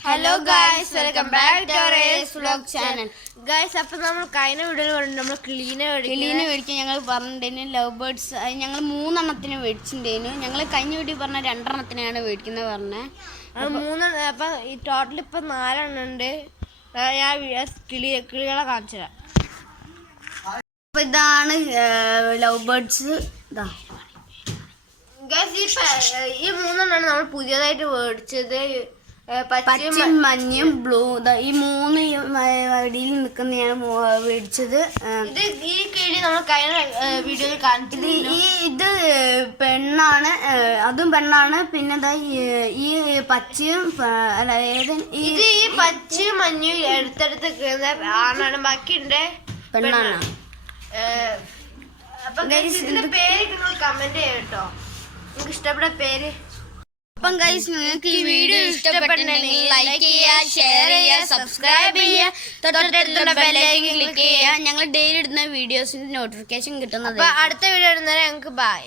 Hello guys, welcome back to our vlog channel. Guys, അപ്പോൾ നമ്മൾ കഴിഞ്ഞ വീഡിയോയിൽ പറഞ്ഞു നമ്മൾ ക്ലീനെ മേടിക്കാൻ ഞങ്ങൾ പറഞ്ഞിട്ടുണ്ടായിരുന്നു ലവ് ബേർഡ്സ്. ഞങ്ങൾ 3 എണ്ണത്തിന് മേടിച്ചിട്ടുണ്ടായിരുന്നു. ഞങ്ങൾ കഴിഞ്ഞ വീഡിയോ പറഞ്ഞ 2 എണ്ണത്തിനാണ് മേടിക്കുന്നത് പറഞ്ഞത്. അത് 3 അപ്പം ഈ ടോട്ടൽ ഇപ്പം 4 എണ്ണം ഉണ്ട്. ഞാൻ കിളികളെ കാണിച്ചു തരാം. അപ്പോൾ ഇതാണ് ലവ് ബേർഡ്സ്. ഇതാ ഈ 3 എണ്ണമാണ് നമ്മൾ പുതിയതായിട്ട് മേടിച്ചത്. പച്ചയും മഞ്ഞയും ബ്ലൂ. ഈ 3 അടിയിൽ നിൽക്കുന്നതാണ് മേടിച്ചത്. ഈ കിളി നമ്മൾ കഴിഞ്ഞ വീഡിയോയിൽ കാണിച്ചത്. ഇത് പെണ്ണാണ്, അതും പെണ്ണാണ്. പിന്നെ ഈ പച്ചയും ഇത് ഈ പച്ചയും മഞ്ഞയും എടുത്തെടുത്ത് ആണാണ്, ബാക്കിയുണ്ട് പെണ്ണാണ്. അപ്പൊ ഇതിന്റെ പേര് നിങ്ങൾ കമന്റ് ചെയ്യാം കേട്ടോ, നിങ്ങൾക്ക് ഇഷ്ടപ്പെട്ട പേര്. അപ്പം ഗൈസ്, നിങ്ങൾക്ക് ഈ വീഡിയോ ഇഷ്ടപ്പെട്ടിട്ടുണ്ടെങ്കിൽ ലൈക്ക് ചെയ്യുക, ഷെയർ ചെയ്യുക, സബ്സ്ക്രൈബ് ചെയ്യുക, തൊട്ടടുത്തുള്ള ബെൽ ഐക്കൺ ക്ലിക്ക് ചെയ്യുക. ഞങ്ങൾ ഡെയിലി ഇടുന്ന വീഡിയോസിന്റെ നോട്ടിഫിക്കേഷൻ കിട്ടുന്നത്. അപ്പോൾ അടുത്ത വീഡിയോ ഇടുന്നവരെ ഞങ്ങൾക്ക് ബൈ.